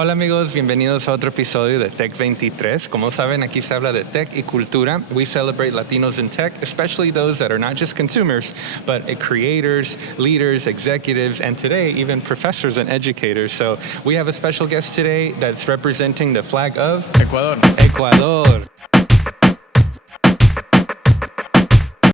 Hola amigos, bienvenidos a otro episodio de TECH23. Como saben, aquí se habla de tech y cultura. We celebrate Latinos in tech, especially those that are not just consumers, but creators, leaders, executives, and today even professors and educators. So we have a special guest today that's representing the flag of Ecuador.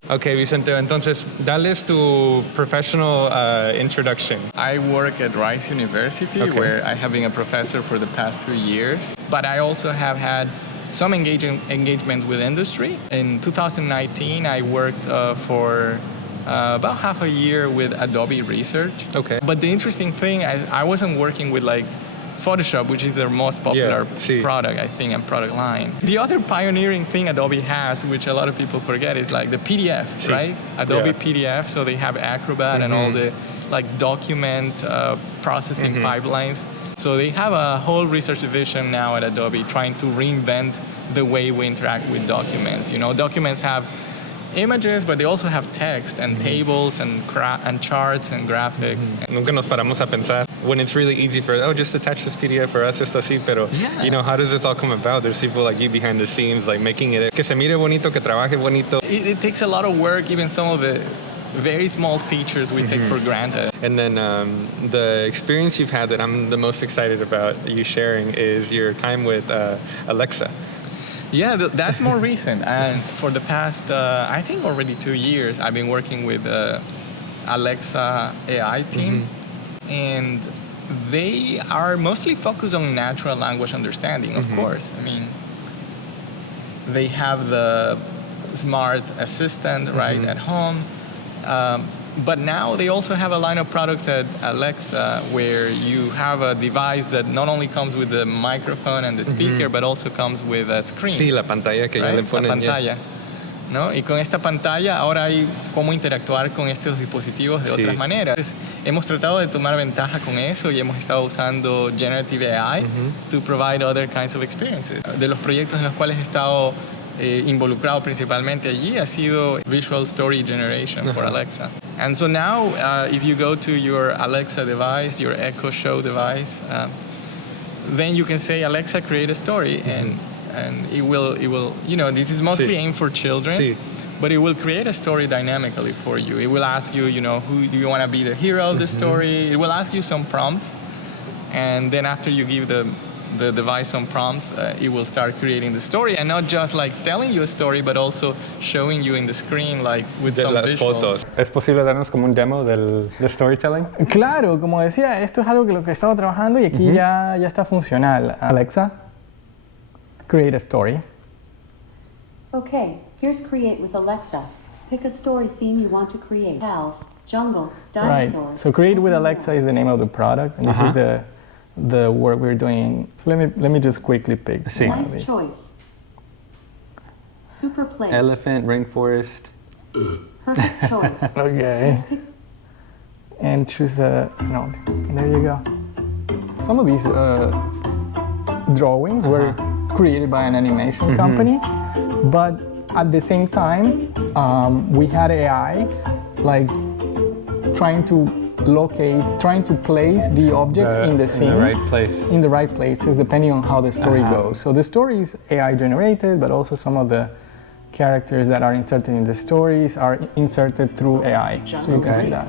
Okay, Vicente, entonces, dales tu professional introduction. I work at Rice University, where I have been a professor for the past 2 years. But I also have had some engagement with industry. In 2019, I worked for about half a year with Adobe Research. Okay. But the interesting thing, I wasn't working with like Photoshop, which is their most popular product, I think, and product line. The other pioneering thing Adobe has, which a lot of people forget, is like the PDF, right? Adobe PDF, so they have Acrobat and all the like document processing pipelines. So they have a whole research division now at Adobe trying to reinvent the way we interact with documents. You know, documents have images, but they also have text and tables and charts and graphics. Nunca nos paramos a pensar when it's really easy for, just attach this PDF for us, esto así, pero, you know, how does this all come about? There's people like you behind the scenes, like making it, que se mire bonito, que trabaje bonito. It takes a lot of work, even some of the very small features we take for granted. And then the experience you've had that I'm the most excited about you sharing is your time with Alexa. Yeah, that's more recent. And for the past, I think already 2 years, I've been working with Alexa AI team. And they are mostly focused on natural language understanding, of course. I mean, they have the smart assistant, right, at home. But now they also have a line of products at Alexa where you have a device that not only comes with the microphone and the speaker, but also comes with a screen. Sí, la pantalla que ya le ponen. La pantalla. ¿No? Y con esta pantalla ahora hay cómo interactuar con estos dispositivos de otras maneras. Entonces, hemos tratado de tomar ventaja con eso y hemos estado usando Generative AI to provide other kinds of experiences. De los proyectos en los cuales he estado involucrado principalmente allí ha sido Visual Story Generation for Alexa. And so now, if you go to your Alexa device, your Echo Show device, then you can say, Alexa, create a story, and it will, you know, this is mostly aimed for children, but it will create a story dynamically for you. It will ask you, you know, who do you want to be the hero of the story? It will ask you some prompts, and then after you give the device some prompts, it will start creating the story, and not just like telling you a story, but also showing you in the screen, like with some visuals. Fotos. ¿Es posible darnos como un demo del storytelling? Claro, como decía, esto es algo que lo que he estado trabajando y aquí ya está funcional. Alexa, create a story. Okay, here's create with Alexa. Pick a story theme you want to create. Cows, jungle, dinosaurs. Right. So create with Alexa is the name of the product, and this is the work we're doing. So let me just quickly pick. Nice choice. Super place. Elephant, rainforest. Perfect choice. Okay. And choose there you go. Some of these drawings were created by an animation company, but at the same time, we had AI like trying to place the objects in the scene. In the right place. In the right places, depending on how the story goes. So the story is AI generated, but also some of the characters that are inserted in the stories are inserted through AI. So you can see that.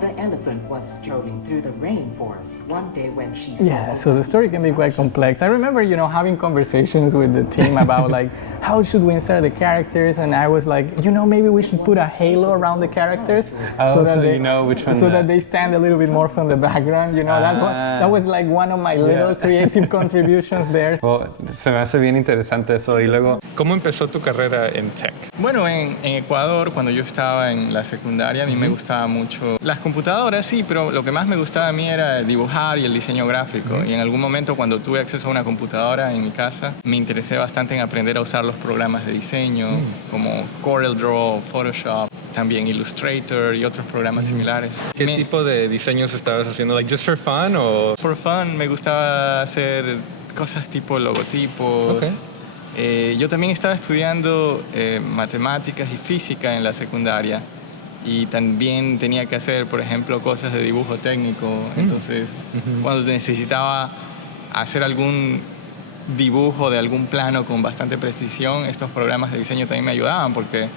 The elephant was strolling through the rainforest one day when she saw... Yeah, so the story can be quite complex. I remember, having conversations with the team about like, how should we insert the characters? And I was like, maybe we should put a halo around the characters so that they know which one. So that they stand a little bit more from the background. That was like one of my little creative contributions there. Well, se me hace bien interesante eso. Y luego, ¿cómo empezó tu carrera en tech? Bueno, en Ecuador, cuando yo estaba en la secundaria, a mí me gustaba mucho las computadoras, sí, pero lo que más me gustaba a mí era dibujar y el diseño gráfico. Y en algún momento, cuando tuve acceso a una computadora en mi casa, me interesé bastante en aprender a usar los programas de diseño, como CorelDRAW, Photoshop, también Illustrator y otros programas similares. ¿Qué tipo de diseños estabas haciendo? Like just for fun o? For fun, me gustaba hacer cosas tipo logotipos. Yo también estaba estudiando matemáticas y física en la secundaria. y también tenía que hacer, por ejemplo, cosas de dibujo técnico. Entonces, cuando necesitaba hacer algún dibujo de algún plano con bastante precisión, estos programas de diseño también me ayudaban, porque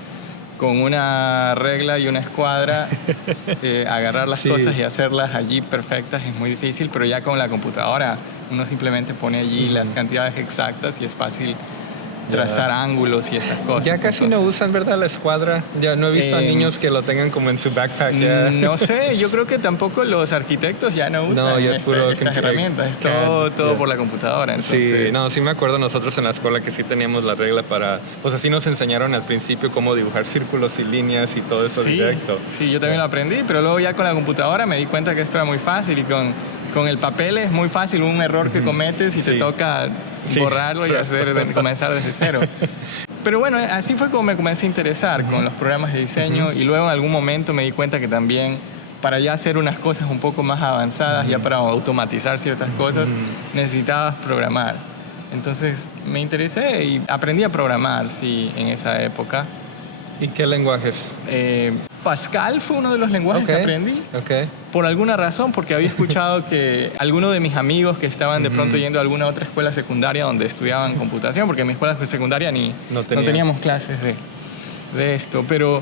con una regla y una escuadra, agarrar las cosas y hacerlas allí perfectas es muy difícil, pero ya con la computadora uno simplemente pone allí las cantidades exactas y es fácil trazar ángulos y estas cosas. Ya casi no usan, ¿verdad? La escuadra. Ya no he visto a niños que lo tengan como en su backpack. Ya. No sé, yo creo que tampoco los arquitectos ya no usan ya es puro estas herramientas. Es todo por la computadora. Entonces, sí, no, sí me acuerdo nosotros en la escuela que sí teníamos la regla para... Pues así nos enseñaron al principio cómo dibujar círculos y líneas y todo eso directo. Sí, yo también lo aprendí, pero luego ya con la computadora me di cuenta que esto era muy fácil y con el papel es muy fácil, un error que cometes y te toca borrarlo y comenzar desde cero. Pero bueno, así fue como me comencé a interesar con los programas de diseño y luego en algún momento me di cuenta que también para ya hacer unas cosas un poco más avanzadas, ya para automatizar ciertas cosas, necesitabas programar. Entonces me interesé y aprendí a programar, en esa época. ¿Y qué lenguajes? Pascal fue uno de los lenguajes que aprendí. Por alguna razón, porque había escuchado que algunos de mis amigos que estaban de pronto yendo a alguna otra escuela secundaria donde estudiaban computación, porque en mi escuela secundaria no teníamos clases de esto, pero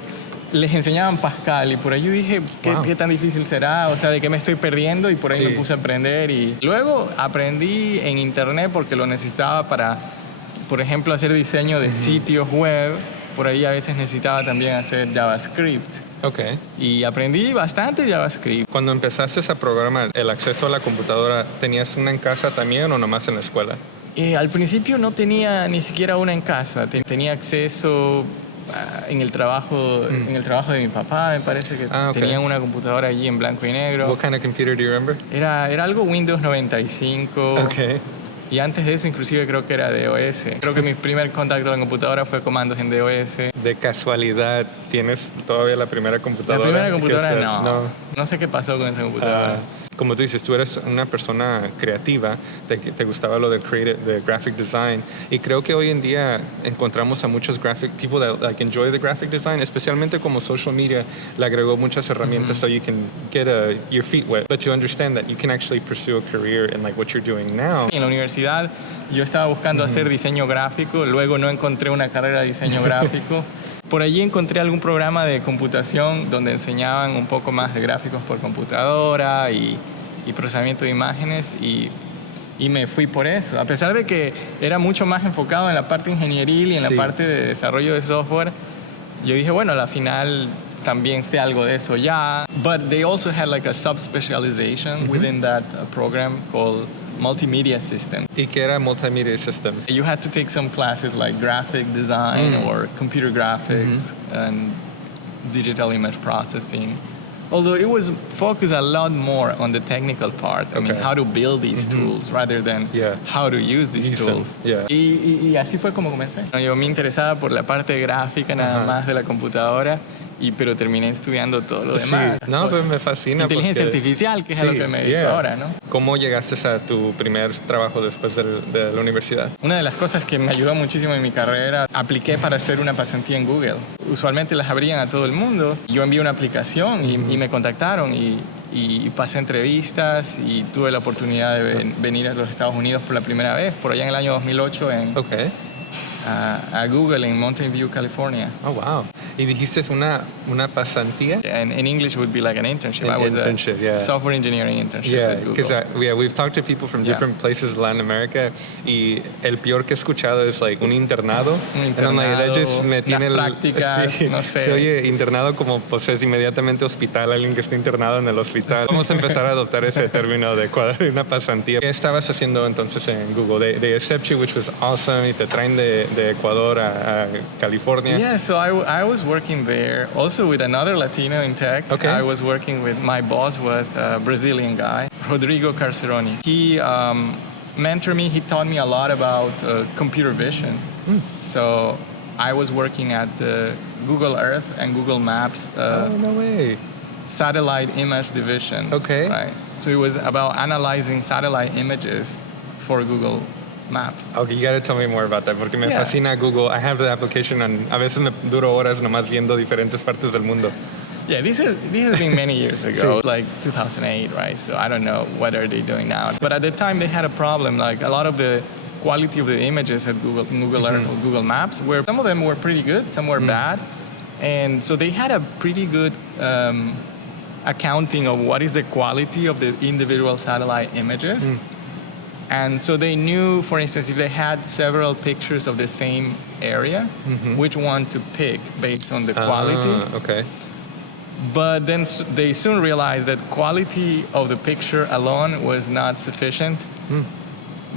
les enseñaban Pascal y por ahí yo dije, ¿qué tan difícil será? O sea, ¿de qué me estoy perdiendo? Y por ahí me puse a aprender y luego aprendí en internet porque lo necesitaba para, por ejemplo, hacer diseño de sitios web. Por ahí a veces necesitaba también hacer JavaScript. Y aprendí bastante JavaScript. Cuando empezaste a programar, ¿el acceso a la computadora tenías una en casa también o nomás en la escuela? Al principio no tenía ni siquiera una en casa. Tenía acceso en el trabajo de mi papá, me parece que tenía una computadora allí en blanco y negro. What kind of computer do you remember? Era algo Windows 95. Y antes de eso, inclusive, creo que era DOS. Creo que mi primer contacto con la computadora fue comandos en DOS. ¿De casualidad tienes todavía la primera computadora? La primera computadora no sé qué pasó con esa computadora. Como tú dices, tú eres una persona creativa, te gustaba lo de graphic design, y creo que hoy en día encontramos a muchos people that like enjoy the graphic design, especialmente como social media le agregó muchas herramientas so you can get your feet wet, but to understand that you can actually pursue a career in like what you're doing now. En la universidad yo estaba buscando hacer diseño gráfico, luego no encontré una carrera de diseño gráfico. Por allí encontré algún programa de computación donde enseñaban un poco más de gráficos por computadora y procesamiento de imágenes y me fui por eso. A pesar de que era mucho más enfocado en la parte ingenieril y en la parte de desarrollo de software, yo dije, bueno, a la final también sé algo de eso ya. But they also had like a subspecialization within that program called Multimedia System. ¿Y qué era Multimedia Systems? You had to take some classes like graphic design or computer graphics and digital image processing. Although it was focused a lot more on the technical part. I mean, how to build these tools rather than how to use these tools. Y así fue como comencé. Yo me interesaba por la parte gráfica nada más de la computadora. Pero terminé estudiando todo lo demás. No, pues me fascina. Inteligencia artificial, que es a lo que me dedico ahora, ¿no? ¿Cómo llegaste a tu primer trabajo después de la universidad? Una de las cosas que me ayudó muchísimo en mi carrera, apliqué para hacer una pasantía en Google. Usualmente las abrían a todo el mundo. Yo envié una aplicación y me contactaron y pasé entrevistas y tuve la oportunidad de venir a los Estados Unidos por la primera vez, por allá en el año 2008 a Google en Mountain View, California. Oh, wow. ¿Y dijiste una pasantía? And in English it would be like an internship. An internship, a software engineering internship at Google. Because we've talked to people from different places in Latin America y el peor que he escuchado es like un internado. Prácticas, no sé. Se oye internado como pues es inmediatamente hospital, alguien que está internado en el hospital. Vamos a empezar a adoptar ese término de una pasantía. ¿Qué estabas haciendo entonces en Google? They accept you, which was awesome, y te traen de Ecuador a California. Yeah, so I was working there also with another Latino in tech. I was working with, my boss was a Brazilian guy, Rodrigo Carceroni. He mentored me, he taught me a lot about computer vision. So I was working at the Google Earth and Google Maps no way. satellite image division. Right? So it was about analyzing satellite images for Google Maps. Okay, you gotta tell me more about that, porque me fascina Google. I have the application and a veces me duro horas nomás viendo diferentes partes del mundo. Yeah, this has been many years ago, like 2008, right? So I don't know what are they doing now. But at the time they had a problem, like a lot of the quality of the images at Google Earth or Google Maps, where some of them were pretty good, some were bad. And so they had a pretty good accounting of what is the quality of the individual satellite images. And so they knew, for instance, if they had several pictures of the same area, which one to pick based on the quality. Okay. But then they soon realized that quality of the picture alone was not sufficient.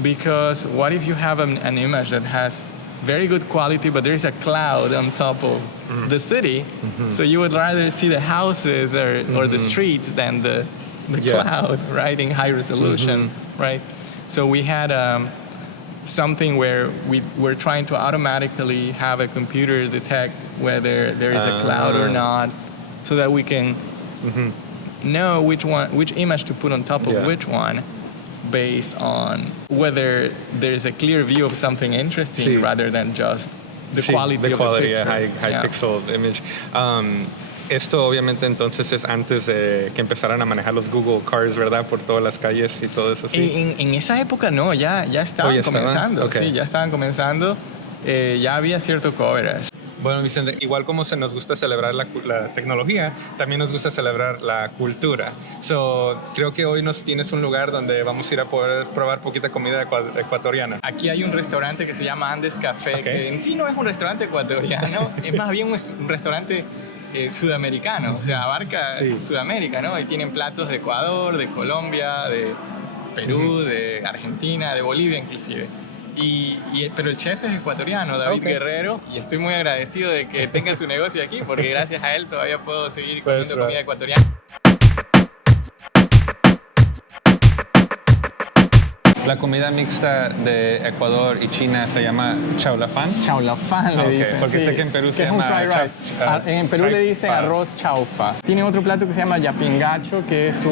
Because what if you have an image that has very good quality, but there's a cloud on top of the city, so you would rather see the houses or the streets than the cloud, right, in high resolution, right? So we had something where we were trying to automatically have a computer detect whether there is a cloud or not, so that we can know which image to put on top of which one, based on whether there's a clear view of something interesting rather than just the quality of the picture. High pixel image. Esto obviamente entonces es antes de que empezaran a manejar los Google Cars, ¿verdad? Por todas las calles y todo eso. ¿Sí? En esa época no, ya estaban comenzando. Okay. Sí, ya estaban comenzando. Ya había cierto coverage. Bueno, Vicente, igual como nos gusta celebrar la tecnología, también nos gusta celebrar la cultura. Creo que hoy nos tienes un lugar donde vamos a ir a poder probar poquita comida ecuatoriana. Aquí hay un restaurante que se llama Andes Café, que en sí no es un restaurante ecuatoriano, es más bien un restaurante sudamericano, o sea, abarca Sudamérica, ¿no? Y tienen platos de Ecuador, de Colombia, de Perú, de Argentina, de Bolivia inclusive. Pero el chef es ecuatoriano, David Guerrero, y estoy muy agradecido de que tenga su negocio aquí, porque gracias a él todavía puedo seguir comiendo comida ecuatoriana. La comida mixta de Ecuador y China se llama chaulafán. Chaulafán le dicen. Porque sé que en Perú se es un llama fried rice. En Perú le dicen arroz chaufa. Tiene otro plato que se llama yapingacho, que es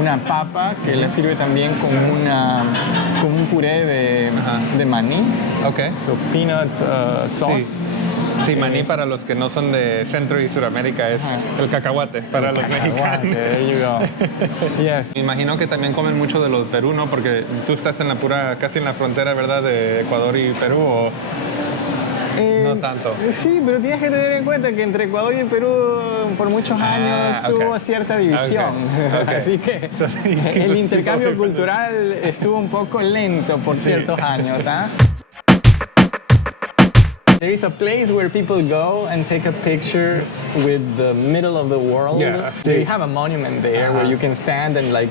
una papa que le sirve también con un puré de maní. Okay. So peanut sauce. Sí, maní para los que no son de Centro y Sudamérica es el cacahuate para los mexicanos. There you go. Yes. Me imagino que también comen mucho de los Perú, ¿no? Porque tú estás casi en la frontera, ¿verdad? De Ecuador y Perú, ¿o no tanto? Sí, pero tienes que tener en cuenta que entre Ecuador y el Perú por muchos años hubo cierta división. Así que el intercambio cultural estuvo un poco lento por ciertos años. There is a place where people go and take a picture with the middle of the world. Yeah. They have a monument there where you can stand and like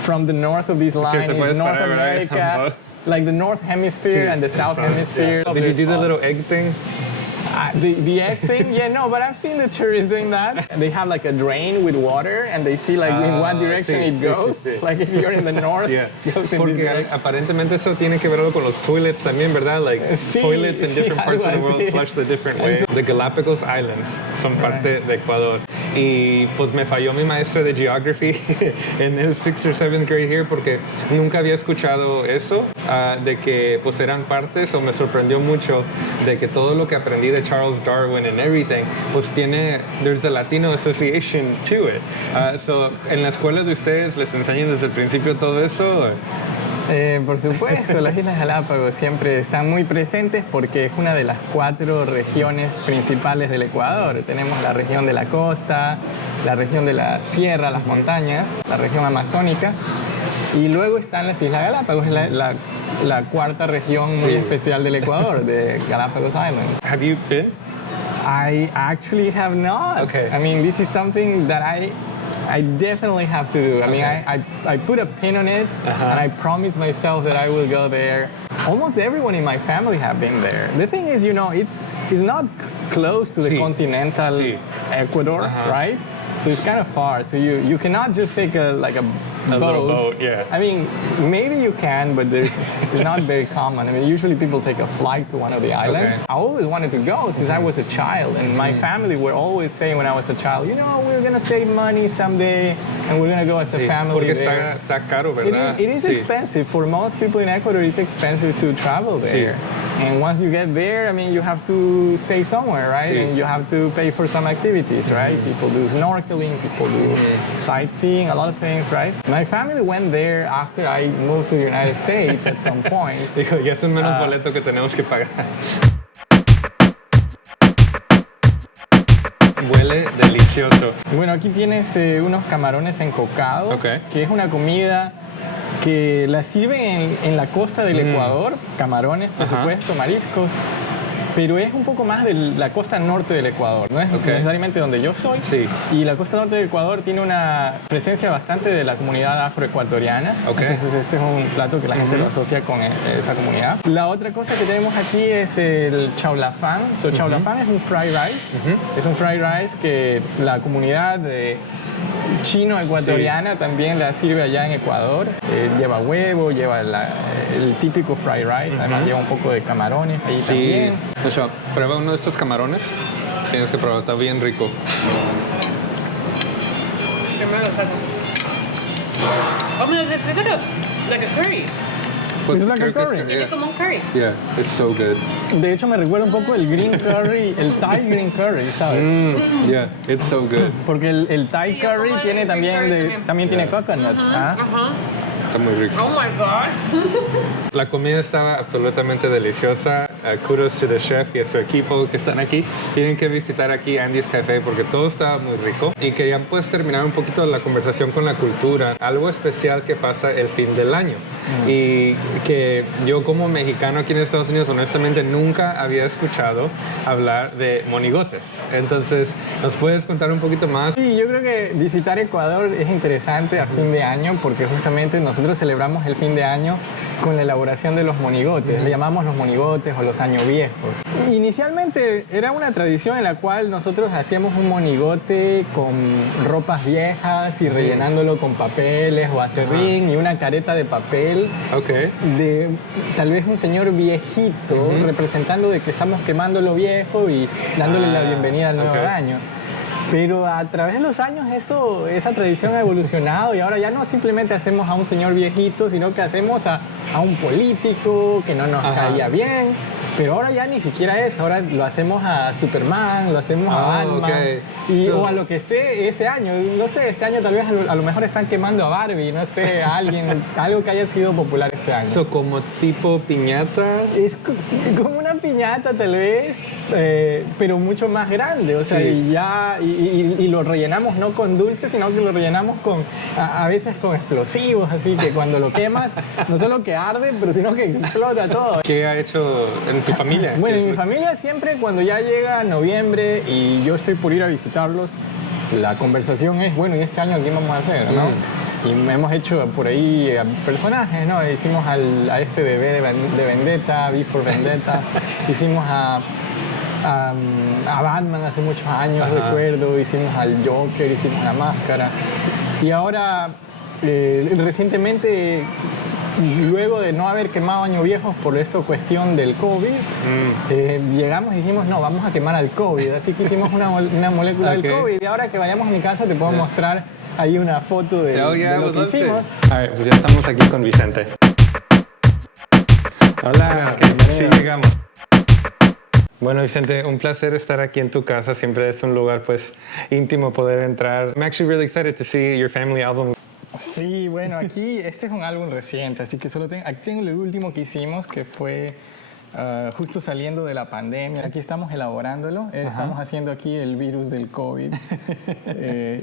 from the north of this line is North America, like the North Hemisphere and the South Hemisphere. Did you do the little egg thing? The egg thing? Yeah, no, but I've seen the tourists doing that. They have like a drain with water and they see like in what direction it goes. Like if you're in the north, it goes in this direction. Aparentemente eso tiene que ver algo con los toilets también, ¿verdad? Like toilets in different parts of the world flush the different way. The Galápagos Islands son parte de Ecuador. Y pues me falló mi maestra de geography en el 6th or 7th grade here porque nunca había escuchado eso, de que pues eran partes, o me sorprendió mucho de que todo lo que aprendí de Charles Darwin and everything, pues there's a Latino association to it. So, ¿en la escuela de ustedes les enseñan desde el principio todo eso? Por supuesto, las Islas Galápagos siempre están muy presentes porque es una de las 4 regiones principales del Ecuador. Tenemos la región de la costa, la región de la sierra, las montañas, la región amazónica, y luego están las Islas Galápagos, la cuarta región muy especial del Ecuador, de Galápagos Islands. Have you been? I actually have not. Okay. I mean, this is something that I definitely have to do. I mean, I put a pin on it, and I promise myself that I will go there. Almost everyone in my family have been there. The thing is, it's not close to the continental Ecuador, right? So it's kind of far. So you cannot just take a A little boat, yeah. I mean, maybe you can, but it's not very common. I mean, usually people take a flight to one of the islands. Okay. I always wanted to go since I was a child, and my family were always saying when I was a child, you know, we're gonna save money someday, and we're gonna go as a Sí, family porque there. está caro, ¿verdad? It is Sí. expensive. For most people in Ecuador, it's expensive to travel there. And once you get there, I mean, you have to stay somewhere, right? Sí. And you have to pay for some activities, right? People do snorkeling, people do sightseeing, a lot of things, right? My family went there after I moved to the United States at some point. Dijo, ya es un menos boleto que tenemos que pagar. Huele delicioso. Bueno, aquí tienes unos camarones encocados, Ok. que es una comida que la sirven en la costa del Ecuador, camarones, por Ajá. supuesto, mariscos, pero es un poco más de la costa norte del Ecuador, no es Ok. necesariamente donde yo soy. Sí. Y la costa norte del Ecuador tiene una presencia bastante de la comunidad afroecuatoriana, Ok. entonces este es un plato que la gente lo asocia con esa comunidad. La otra cosa que tenemos aquí es el chaulafán. Chaulafán es un fried rice, es un fried rice que la comunidad chino-ecuatoriana también la sirve allá en Ecuador. Lleva huevo, lleva el típico fried rice, además lleva un poco de camarones ahí Sí. también. De hecho, prueba uno de estos camarones. Tienes que probar, está bien rico. Oh no, this is like a curry. Pues It's like creo a que es curry. que- It's como un curry. Yeah, it's so good. De hecho me recuerda un poco el green curry, el Thai green curry, ¿sabes? Yeah, it's so good. Porque el Thai Sí, yo curry como el tiene green también, curry también. tiene coconut. ¿ah? Ajá. Está muy rico. Oh my god. La comida estaba absolutamente deliciosa. Kudos to the chef y a su equipo que están aquí. Tienen que visitar aquí Andy's Café porque todo estaba muy rico. Y querían pues terminar un poquito la conversación con la cultura. Algo especial que pasa el fin del año. Y que yo como mexicano aquí en Estados Unidos honestamente nunca había escuchado hablar de monigotes. Entonces, ¿nos puedes contar un poquito más? Sí, yo creo que visitar Ecuador es interesante a fin de año porque justamente nosotros celebramos el fin de año con la elaboración de los monigotes. Le llamamos los monigotes o los años viejos. Inicialmente era una tradición en la cual nosotros hacíamos un monigote con ropas viejas y rellenándolo con papeles o acerrín y una careta de papel Ok. de tal vez un señor viejito representando de que estamos quemando lo viejo y dándole la bienvenida al nuevo ok. año. Pero a través de los años esa tradición ha evolucionado y ahora ya no simplemente hacemos a un señor viejito, sino que hacemos a un político que no nos caía bien. Pero ahora ya ni siquiera eso, ahora lo hacemos a Superman, lo hacemos a Batman, ok. o a lo que esté ese año. No sé, este año tal vez a lo mejor están quemando a Barbie, no sé, a alguien, algo que haya sido popular este año. So, como tipo piñata. Es como una piñata tal vez, pero mucho más grande, o sea, Sí. y lo rellenamos no con dulces, sino que lo rellenamos a veces con explosivos, así que cuando lo quemas, no solo que arde, pero sino que explota todo. ¿Qué ha hecho en tu familia? Bueno, en mi familia siempre cuando ya llega noviembre y yo estoy por ir a visitarlos, la conversación es, bueno, ¿y este año qué vamos a hacer, no? Y hemos hecho por ahí personajes, ¿no? Hicimos a este de V de Vendetta, V for Vendetta, hicimos a Batman hace muchos años, recuerdo, hicimos al Joker, hicimos la máscara. Y ahora, recientemente, luego de no haber quemado años viejos por esta cuestión del COVID, llegamos y dijimos, no, vamos a quemar al COVID. Así que hicimos una molécula del COVID. Y ahora que vayamos a mi casa te puedo mostrar ahí una foto de lo que hicimos. A ver, pues ya estamos aquí con Vicente. Hola, sí llegamos. Bueno, Vicente, un placer estar aquí en tu casa. Siempre es un lugar, pues, íntimo poder entrar. I'm actually really excited to see your family album. Sí, bueno, aquí este es un álbum reciente, así que aquí tengo el último que hicimos, que fue justo saliendo de la pandemia. Aquí estamos elaborándolo, estamos haciendo aquí el virus del COVID.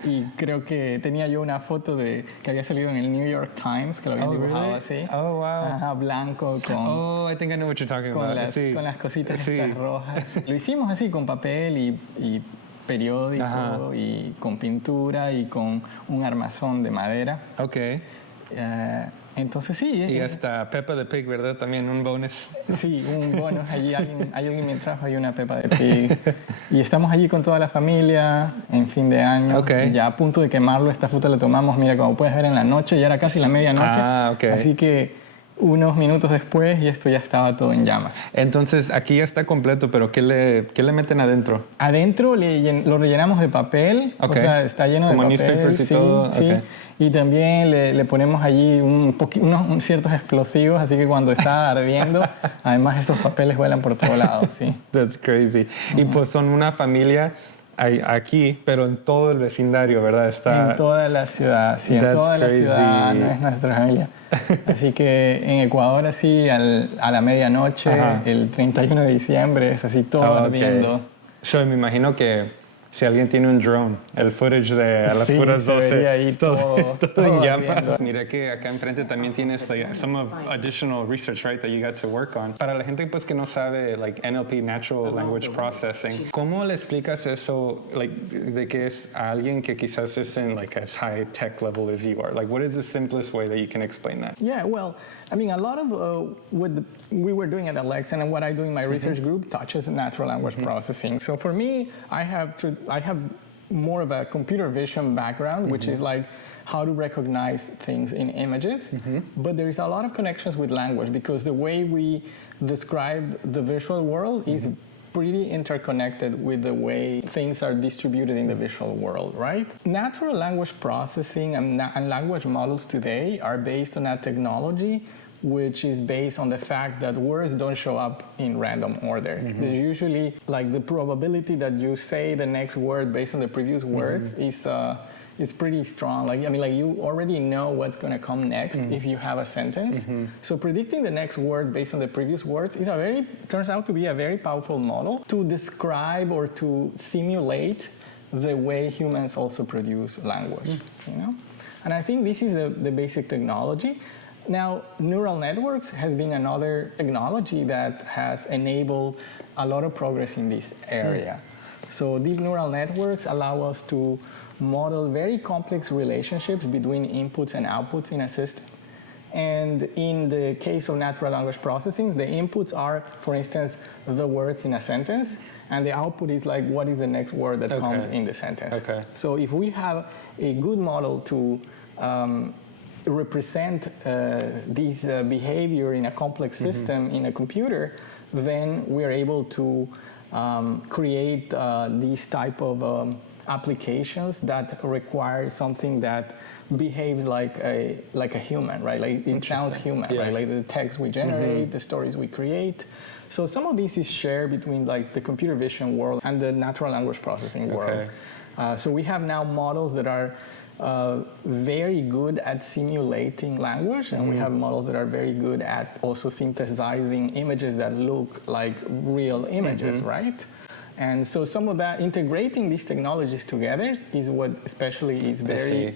Y creo que tenía yo una foto que había salido en el New York Times, que lo habían dibujado así. Oh, wow. Ajá, blanco, Oh, I think I know what you're talking about. con las cositas estas rojas. Lo hicimos así, con papel y periódico y con pintura y con un armazón de madera. Ok. Entonces sí. Y hasta Peppa the Pig, ¿verdad? También un bonus. Sí, un bonus. Allí alguien me trajo ahí una Peppa de Pig. Y estamos allí con toda la familia en fin de año. Okay. Ya a punto de quemarlo. Esta fruta la tomamos, mira, como puedes ver en la noche. Ya era casi la medianoche. Okay. Así que unos minutos después y esto ya estaba todo en llamas. Entonces aquí ya está completo, pero ¿qué le meten adentro? Adentro lo rellenamos de papel, o sea, está lleno como de papel. Newspapers y todo. Sí. Okay. Y también le ponemos allí unos ciertos explosivos, así que cuando está ardiendo, además estos papeles vuelan por todos lados. Sí. That's crazy. Y pues son una familia aquí, pero en todo el vecindario, ¿verdad? En toda la ciudad, sí, en toda la ciudad, no es nuestra familia. Así que en Ecuador, así a la medianoche, el 31 de diciembre, es así todo ardiendo. So, me imagino que si alguien tiene un drone, el footage de a las puras 12, ahí todo en llamas. ardiendo. Mira que acá enfrente también tienes some of additional research, right, that you got to work on. Para la gente pues que no sabe, like NLP, Natural Language Processing, ¿cómo le explicas eso, like, de que es a alguien que quizás es en like as high tech level as you are? Like, what is the simplest way that you can explain that? Yeah, well, I mean, a lot of what we were doing at Alexa and what I do in my research group touches natural language processing. So for me, I have more of a computer vision background, which is like how to recognize things in images. But there is a lot of connections with language because the way we describe the visual world is pretty interconnected with the way things are distributed in the visual world, right? Natural language processing and language models today are based on a technology which is based on the fact that words don't show up in random order. There's usually, like, the probability that you say the next word based on the previous words is pretty strong. Like, I mean, like, you already know what's going to come next if you have a sentence. So predicting the next word based on the previous words is turns out to be a very powerful model to describe or to simulate the way humans also produce language, you know? And I think this is the basic technology. Now, neural networks has been another technology that has enabled a lot of progress in this area. So deep neural networks allow us to model very complex relationships between inputs and outputs in a system. And in the case of natural language processing, the inputs are, for instance, the words in a sentence, and the output is like what is the next word that comes in the sentence. So if we have a good model to represent this behavior in a complex system in a computer, then we are able to create these type of applications that require something that behaves like a human, right? Like it sounds human, right? Like the text we generate, the stories we create. So some of this is shared between like the computer vision world and the natural language processing world. So we have now models that are very good at simulating language, and we have models that are very good at also synthesizing images that look like real images, right? And so some of that, integrating these technologies together is what especially is very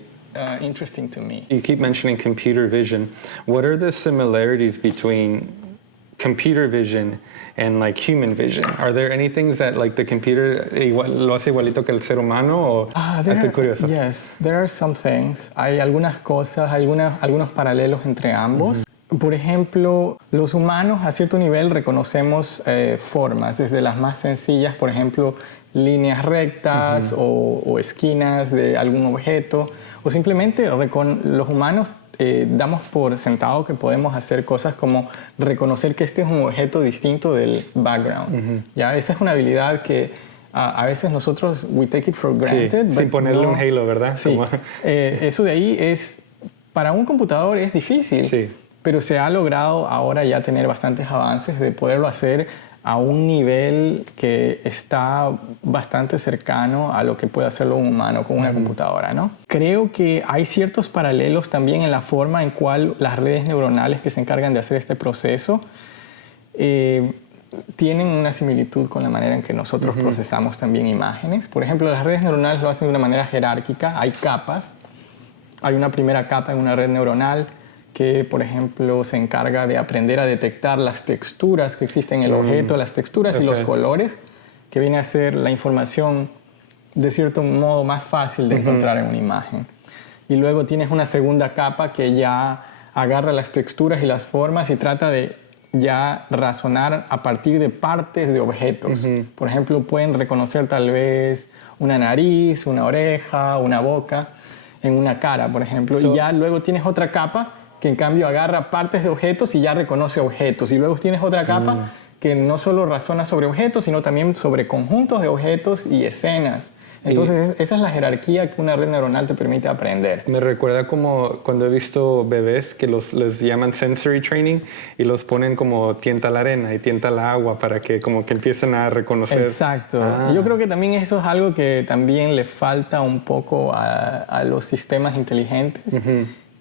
interesting to me. You keep mentioning computer vision. What are the similarities between computer vision and like human vision? Are there any things that like the computer lo hace igualito que el ser humano? O estoy curioso. Yes, there are some things. Hay algunas cosas, algunos paralelos entre ambos. Por ejemplo, los humanos a cierto nivel reconocemos formas, desde las más sencillas, por ejemplo, líneas rectas o esquinas de algún objeto, o simplemente los humanos damos por sentado que podemos hacer cosas como reconocer que este es un objeto distinto del background. Ya, esa es una habilidad que a veces nosotros we take it for granted. Sin ponerle un halo, ¿verdad? Sí, eso de ahí para un computador es difícil, pero se ha logrado ahora ya tener bastantes avances de poderlo hacer a un nivel que está bastante cercano a lo que puede hacerlo un humano con una computadora, ¿no? Creo que hay ciertos paralelos también en la forma en cual las redes neuronales que se encargan de hacer este proceso tienen una similitud con la manera en que nosotros procesamos también imágenes. Por ejemplo, las redes neuronales lo hacen de una manera jerárquica, hay capas. Hay una primera capa en una red neuronal que, por ejemplo, se encarga de aprender a detectar las texturas que existen en el objeto, las texturas y los colores, que viene a ser la información de cierto modo más fácil de encontrar en una imagen. y luego tienes una segunda capa que ya agarra las texturas y las formas y trata de ya razonar a partir de partes de objetos. Por ejemplo, pueden reconocer tal vez una nariz, una oreja, una boca en una cara, por ejemplo, y ya luego tienes otra capa que en cambio agarra partes de objetos y ya reconoce objetos, y luego tienes otra capa que no solo razona sobre objetos, sino también sobre conjuntos de objetos y escenas. Entonces, esa es la jerarquía que una red neuronal te permite aprender. Me recuerda como cuando he visto bebés que les llaman sensory training y los ponen como tienta la arena y tienta la agua para que como que empiecen a reconocer. Exacto. Yo creo que también eso es algo que también le falta un poco a los sistemas inteligentes.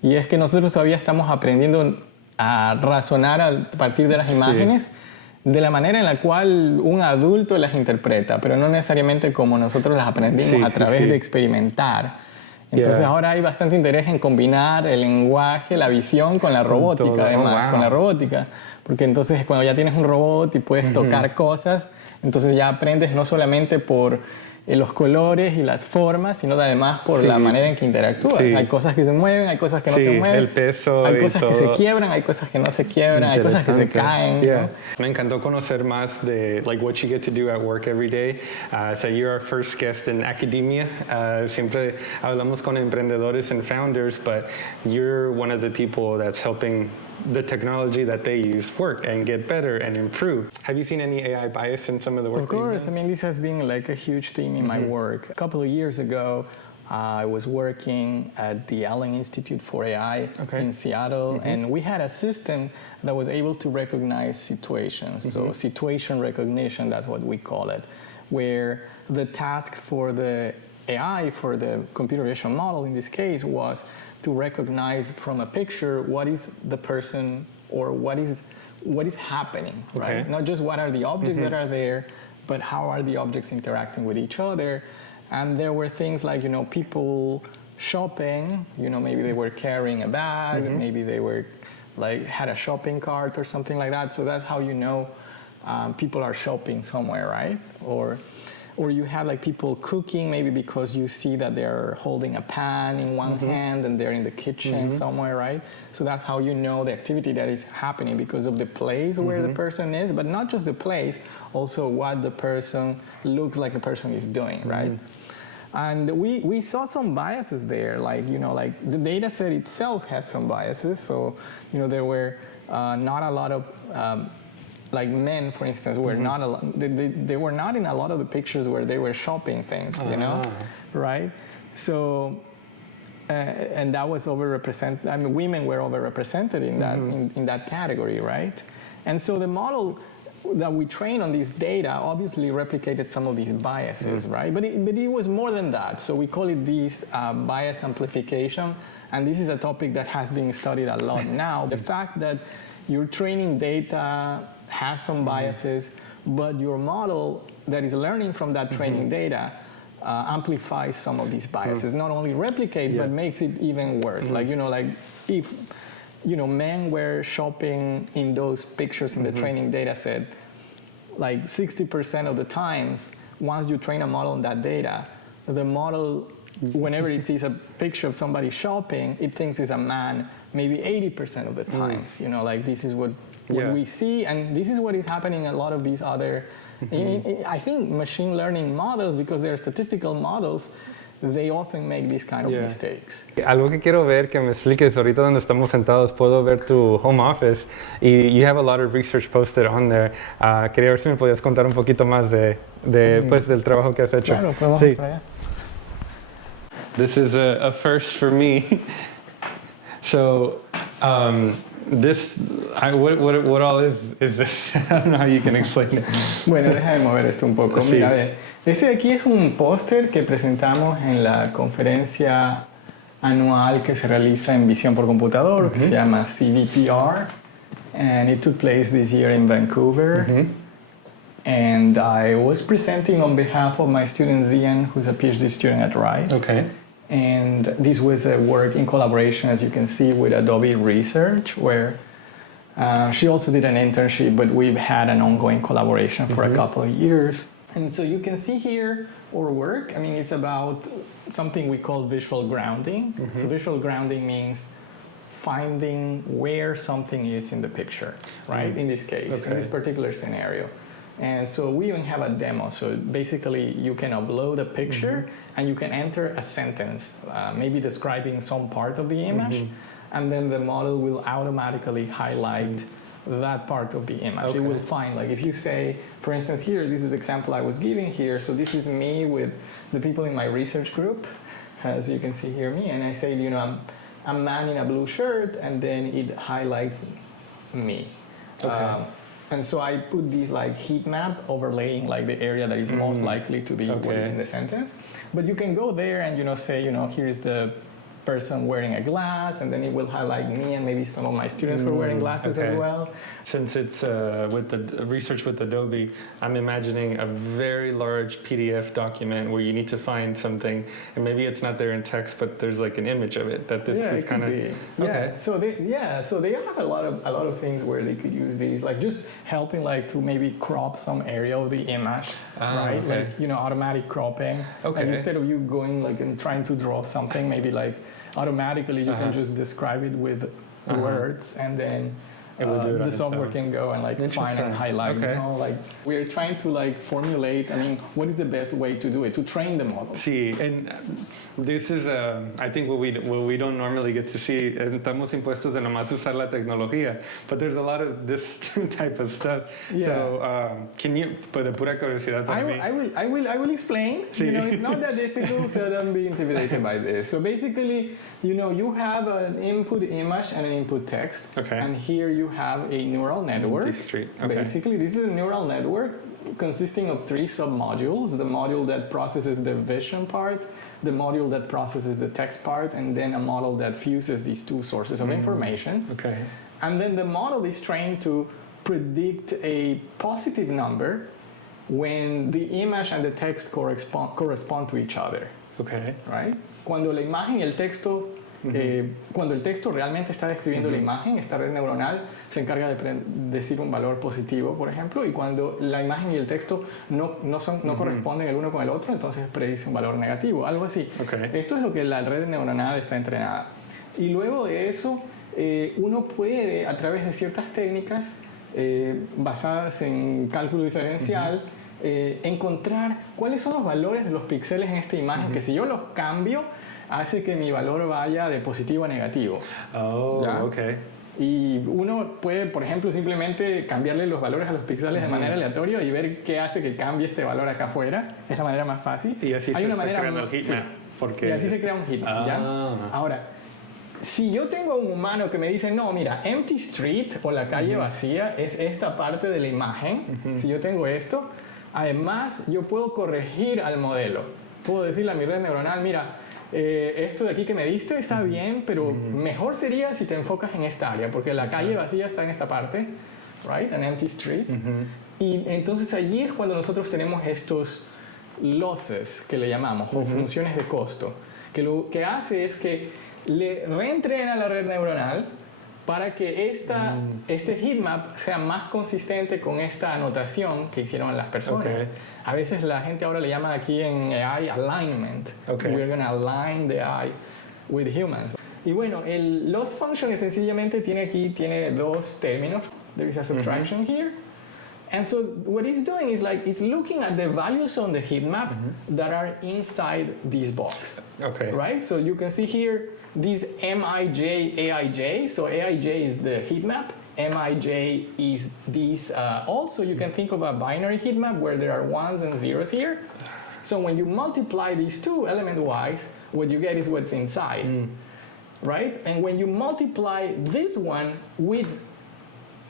Y es que nosotros todavía estamos aprendiendo a razonar a partir de las imágenes de la manera en la cual un adulto las interpreta, pero no necesariamente como nosotros las aprendimos a través de experimentar. Entonces ahora hay bastante interés en combinar el lenguaje, la visión con la robótica, además, con la robótica. Porque entonces cuando ya tienes un robot y puedes tocar cosas, entonces ya aprendes no solamente por los colores y las formas, sino además por la manera en que interactúas. Hay cosas que se mueven, hay cosas que no se mueven. El peso hay y cosas todo. que se quiebran, hay cosas que no se quiebran, hay cosas que se caen. ¿No? Me encantó conocer más de like what you get to do at work every day. So you're our first guest in academia. Siempre hablamos con emprendedores and founders, but you're one of the people that's helping the technology that they use work and get better and improve. Have you seen any AI bias in some of the work? Of course. I mean, this has been like a huge theme in my work. A couple of years ago, I was working at the Allen Institute for AI in Seattle, and we had a system that was able to recognize situations. So situation recognition, that's what we call it, where the task for the AI, for the computer vision model in this case, was to recognize from a picture what is the person or what is happening, right? Not just what are the objects that are there, but how are the objects interacting with each other. And there were things like, people shopping, maybe they were carrying a bag, maybe they were had a shopping cart or something like that. So that's how people are shopping somewhere, right? Or you have people cooking, maybe because you see that they're holding a pan in one hand and they're in the kitchen somewhere, right? So that's how you know the activity that is happening because of the place where the person is, but not just the place, also what the person looks like the person is doing, right? And we saw some biases there, the data set itself had some biases. So, there were not a lot of men, for instance, were not they were not in a lot of the pictures where they were shopping things, right? So, and that was overrepresented. I mean, women were overrepresented in that in that category, right? And so the model that we trained on this data obviously replicated some of these biases, right? But it was more than that. So we call it this bias amplification, and this is a topic that has been studied a lot now. The fact that you're training data has some biases, but your model that is learning from that training data amplifies some of these biases. Not only replicates, but makes it even worse. If men were shopping in those pictures in the training data set, 60% of the times, once you train a model on that data, the model, whenever it sees a picture of somebody shopping, it thinks it's a man, maybe 80% of the times. This is what we see, and this is what is happening in a lot of these other, I think machine learning models, because they're statistical models, they often make these kind of mistakes. Algo que quiero ver, que me expliques, ahorita donde estamos sentados, puedo ver tu home office, y you have a lot of research posted on there. Quería ver si me podías contar un poquito más pues, del trabajo que has hecho. Claro, podemos ir para allá. This is a first for me. So, what all is this? I don't know how you can explain it. Bueno, deja de mover esto un poco. Mira, a ver, este de aquí es un póster que presentamos en la conferencia anual que se realiza en visión por computador, que se llama CVPR, and it took place this year in Vancouver. And I was presenting on behalf of my student Zian, who's a PhD student at Rice. Okay. And this was a work in collaboration, as you can see, with Adobe Research, where she also did an internship, but we've had an ongoing collaboration for a couple of years. And so you can see here our work. I mean, it's about something we call visual grounding. So visual grounding means finding where something is in the picture, right? In this case, in this particular scenario. And so we even have a demo. So basically, you can upload a picture and you can enter a sentence, maybe describing some part of the image, and then the model will automatically highlight that part of the image. It will find, like if you say, for instance, here, this is the example I was giving here. So this is me with the people in my research group, as you can see here, me, and I say, you know, I'm a man in a blue shirt, and then it highlights me. And so I put these like heat map overlaying like the area that is most likely to be what is in the sentence. But you can go there and, you know, say, you know, here's the person wearing a glass, and then it will highlight me and maybe some of my students who are wearing glasses as well. Since it's with the research with Adobe, I'm imagining a very large PDF document where you need to find something, and maybe it's not there in text, but there's like an image of it. That this is kind of So they have a lot of things where they could use these, like just helping like to maybe crop some area of the image, right? Like, you know, automatic cropping. Like instead of you going like and trying to draw something, maybe like automatically you can just describe it with words, and then the software can go and like find and highlight. You know, like we're trying to like formulate, I mean, what is the best way to do it, to train the model. Sí, and this is I think what we don't normally get to see. Estamos impuestos de nomás usar la tecnología, but there's a lot of this type of stuff. So can you, por pura curiosidad para mí? I will explain. Sí. You know, it's not that difficult, so don't be intimidated by this. So basically, you know, you have an input image and an input text, and here you have a neural network. Basically, this is a neural network consisting of 3 submodules: the module that processes the vision part, the module that processes the text part, and then a model that fuses these 2 sources of information. And then the model is trained to predict a positive number when the image and the text correspond to each other. Right? Cuando la imagen y el texto cuando el texto realmente está describiendo la imagen, esta red neuronal se encarga de decir un valor positivo, por ejemplo, y cuando la imagen y el texto no corresponden el uno con el otro, entonces predice un valor negativo, algo así. Esto es lo que la red neuronal está entrenada. Y luego de eso, uno puede, a través de ciertas técnicas basadas en cálculo diferencial, encontrar cuáles son los valores de los píxeles en esta imagen, que si yo los cambio, hace que mi valor vaya de positivo a negativo. Y uno puede, por ejemplo, simplemente cambiarle los valores a los píxeles de manera aleatoria y ver qué hace que cambie este valor acá afuera. Es la manera más fácil. Y así se está creando el heatmap. Y así se crea un heatmap, ¿ya? Ahora, si yo tengo un humano que me dice, no, mira, empty street o la calle vacía es esta parte de la imagen, si yo tengo esto, además yo puedo corregir al modelo. Puedo decirle a mi red neuronal, mira, esto de aquí que me diste está bien, pero mejor sería si te enfocas en esta área, porque la calle vacía está en esta parte, right? An empty street. Y entonces allí es cuando nosotros tenemos estos losses que le llamamos, o funciones de costo, que lo que hace es que le reentrena la red neuronal para que este heatmap sea más consistente con esta anotación que hicieron las personas. A veces la gente ahora le llama aquí en AI alignment. We're going to align the AI with humans. Y bueno, el loss function sencillamente tiene 2 términos. There is a subtraction here. And so what it's doing is like it's looking at the values on the heat map that are inside this box. Right? So you can see here these MIJ, AIJ. So AIJ is the heat map. MIJ is these. Also, you can think of a binary heat map where there are 1s and 0s here. So when you multiply these 2 element-wise, what you get is what's inside. Right? And when you multiply this one with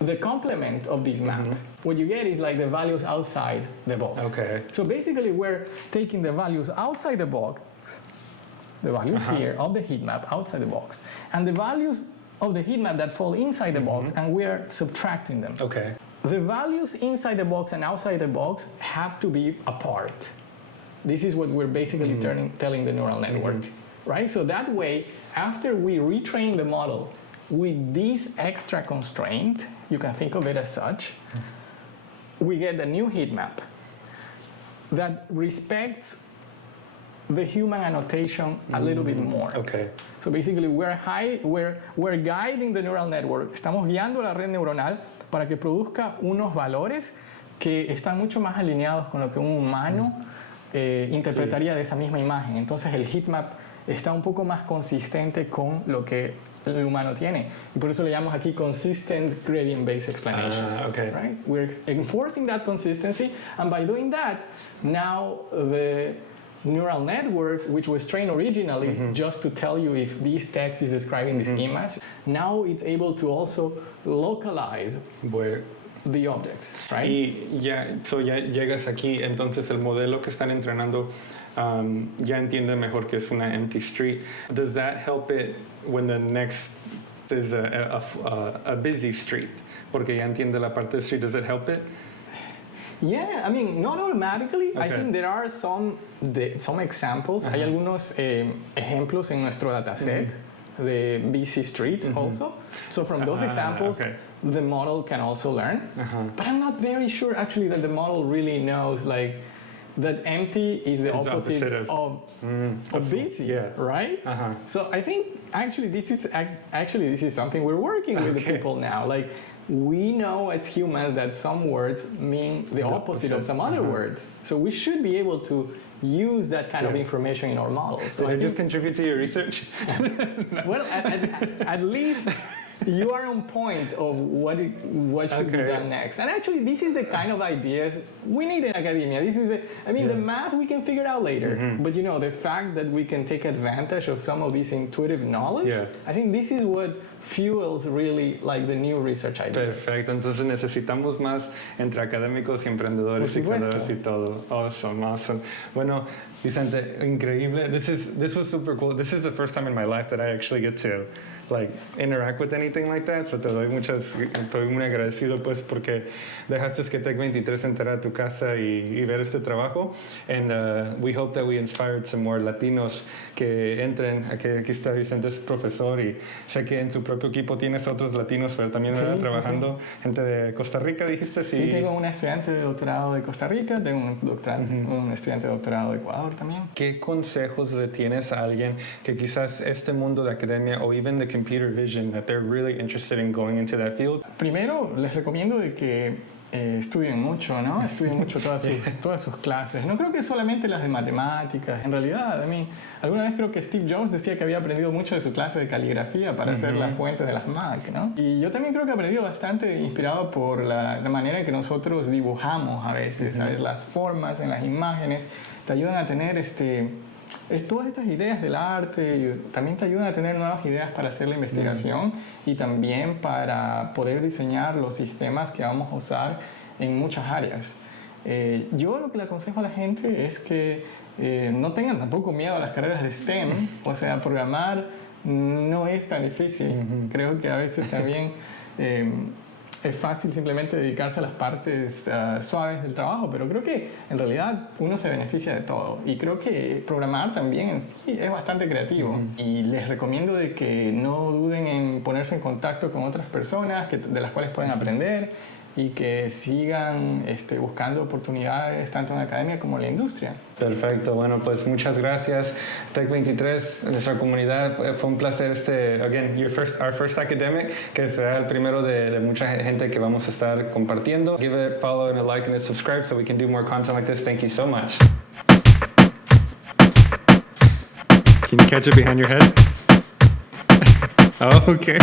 the complement of this map, what you get is like the values outside the box. So basically we're taking the values outside the box, the values here of the heat map outside the box, and the values of the heat map that fall inside the box, and we are subtracting them. The values inside the box and outside the box have to be apart. This is what we're basically telling the neural network, right? So that way, after we retrain the model with this extra constraint, you can think of it as such, we get a new heat map. that respects the human annotation a little bit more. Okay. So basically, we're guiding the neural network. Estamos guiando la red neuronal para que produzca unos valores que están mucho más alineados con lo que un humano interpretaría de esa misma imagen. Entonces, el heatmap está un poco más consistente con lo que el humano tiene. Y por eso le llamamos aquí consistent gradient-based explanations. Okay. Right? We're enforcing that consistency, and by doing that, now the neural network, which was trained originally just to tell you if this text is describing this image, now it's able to also localize the objects, right? Y ya llegas aquí, entonces el modelo que están entrenando ya entiende mejor que es una empty street. Does that help it when the next is a busy street? Porque ya entiende la parte de street. Does it help it? Yeah, I mean, not automatically. Okay. I think there are some examples. Hay algunos ejemplos en nuestro dataset de busy streets also. So from those examples, the model can also learn. But I'm not very sure actually that the model really knows like that empty is the opposite of busy, right? So I think actually this is something we're working with the people now. Like we know as humans that some words mean the opposite of some other words. So we should be able to use that kind of information in our models. So I just contribute to your research? Well, at least you are on point of what should be done next. And actually, this is the kind of ideas we need in academia. This is the math we can figure out later. But the fact that we can take advantage of some of this intuitive knowledge, I think this is what fuels really like the new research ideas. Perfecto, entonces necesitamos más entre académicos y emprendedores y creadores y todo. Awesome. Bueno, Vicente, increíble. This was super cool. This is the first time in my life that I actually get to interact with anything like that. So estoy muy agradecido pues porque dejaste que TECH23 entrara a tu casa y ver este trabajo. And we hope that we inspired some more Latinos que entren. Aquí está Vicente, es profesor y sé que en su propio equipo tienes otros latinos, pero también trabajando gente de Costa Rica, dijiste. Sí, tengo una estudiante de doctorado de Costa Rica, tengo un estudiante de doctorado de Ecuador también. ¿Qué consejos le tienes a alguien que quizás este mundo de academia o even de computer vision, that they're really interested in going into that field? Primero, les recomiendo de que estudien mucho, ¿no? Estudien mucho todas sus clases. No creo que solamente las de matemáticas. En realidad, alguna vez creo que Steve Jobs decía que había aprendido mucho de su clase de caligrafía para hacer las fuentes de las Mac, ¿no? Y yo también creo que he aprendido bastante inspirado por la manera en que nosotros dibujamos a veces, ¿sabes? Las formas en las imágenes te ayudan a tener todas estas ideas del arte y también te ayudan a tener nuevas ideas para hacer la investigación y también para poder diseñar los sistemas que vamos a usar en muchas áreas. Yo lo que le aconsejo a la gente es que no tengan tampoco miedo a las carreras de STEM, o sea, programar no es tan difícil. Creo que a veces también es fácil simplemente dedicarse a las partes suaves del trabajo, pero creo que en realidad uno se beneficia de todo. Y creo que programar también en sí es bastante creativo. Y les recomiendo de que no duden en ponerse en contacto con otras personas de las cuales pueden aprender y que sigan buscando oportunidades tanto en la academia como en la industria. Perfecto, bueno, pues muchas gracias TECH23, nuestra comunidad, fue un placer again, our first academic, que será el primero de mucha gente que vamos a estar compartiendo. Give it a follow and a like and a subscribe so we can do more content like this. Thank you so much. Can you catch it behind your head? Oh, okay.